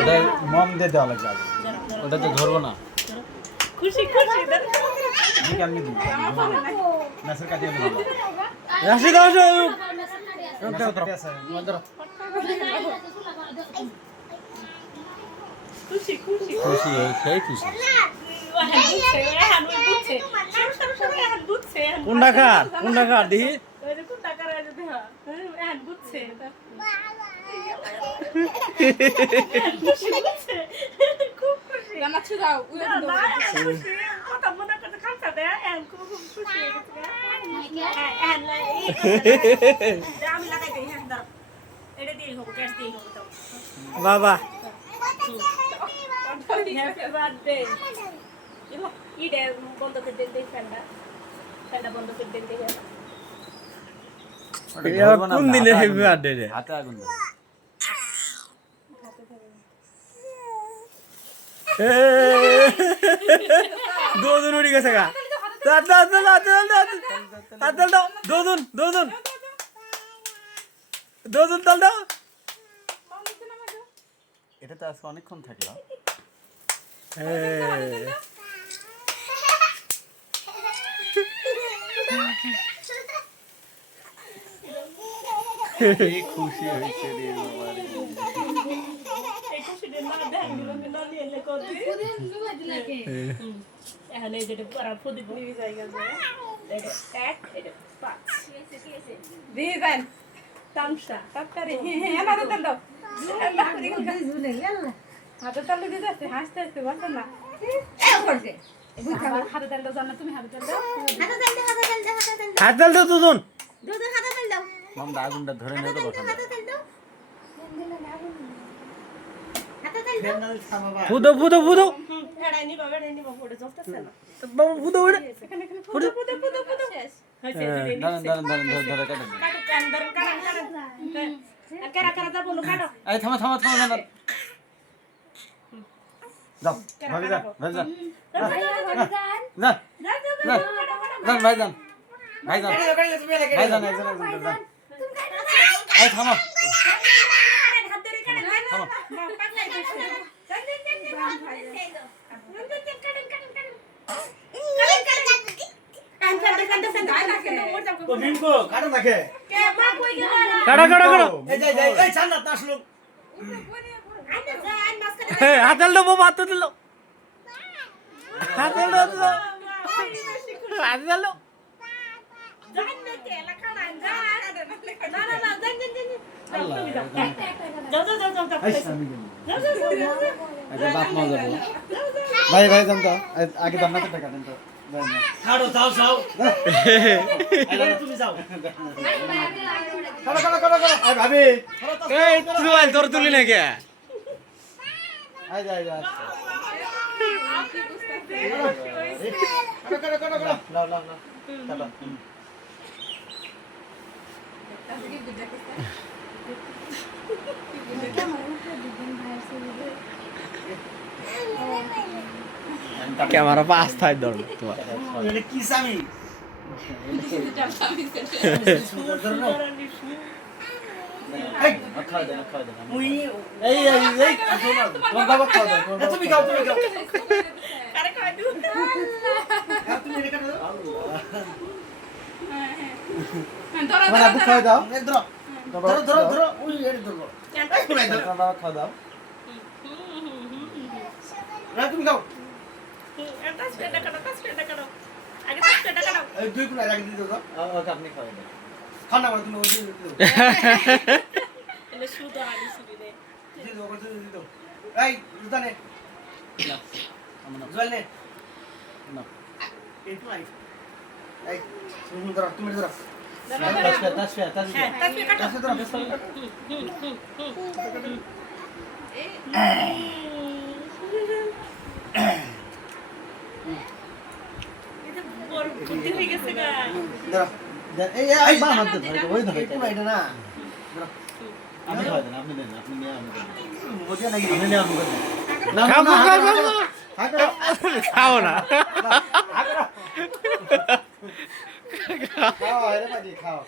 ওটা মম দিয়ে দেওয়া লাগবে আগে। ওটা তো ধরবো না। খুশি খুশি ঠিক আমি দিই মেসের কাছে আমি ভালো রাশি দাও মেসের কাছে আছে ধরো খুশি খুশি খুশি সেই খুশি কোনটা কার দিহি বাবা বন্ধ করে দেন ফ্যানটা ফ্যানটা বন্ধ করে দেন কোন দিনে হ্যাপি বার্থডে রে হাতে আগুন দাও দুজন উড়ি গেছে গা দুজন তাল দাও এটা তো আজকে অনেকক্ষণ থাকলো এই খুশি হয়েছে রে বাবারে এখন এই যেটা পুরা ফুদি ফুদি জায়গা যায় এটা এক এটা পাঁচ দিয়ে দেন তামসা টাকারে হ্যাঁ হাতে তেল দাও হাতে তেল দিয়ে যাচ্ছে হাসতে হাসতে বসে না হাতে তেল দাও জানা তুমি হাতে তেল দাও হাত তাল দাও দুজন মাম দা আগুনটা ধরে নিয়ে তো বসা ফুদো ফুদো ফুদো হেড়াই নিবা পড়ে জ্বলতেছে না বাবু ফুদো ওরে এখানে ফুদো শেষ হইছে ধরেন ধরে কাটে কাটো কান ধরেন কান কারা কারা যাবো কাটো এই থামা যাও ভাবি যা না ভাইজান এই থামা হাত তাল দাও বাবু হাত তাল দাও হাত তাল দাও হাত তাল দাও বাপ মা যাবো ভাই যান তো আগে দাম না তো টাকা দেন তো খাড়ো যাও তুমি যাও ভাবি এই তুই তোর তুলি না কে আই যা লাও কাটো ক্যামেরা পাস থাই ধর তোমার এটা কি স্বামী খাওয়া দেন মুই এই তোমার বাবা খাওয়া দেন তুমি খাও আরে খাই দিও তুমি এটা খাও আমার আব্বু খাওয়া দাও ধরো ওই এটা ধরো তোমার বাবা খাওয়া দাও তুমি খাও টাচ করে কাটো আগে টাচ করে কাটো এই দুই কোণা লাগিয়ে দিতে দাও ওকে আপনি খাওয়া দেন খাও না তুমি ওই দিতে এলে শুধু আগে শুবি দে দাও এই দুটানে না জল নে না একটু আই এই তুমি ধরো তাসফিয়া টাচ করে কাটো এটা বড় ফুটি হয়ে গেছে গা এই বাম হাতে ধরে ওই ধরে একটু এটা না আপনি খাওয়া দেন আপনি দেন আপনি নিয়ে আমি বুঝিয়া নাকি আপনি নিয়ে আমি দেন খাও না খাও আরে বাজি খাও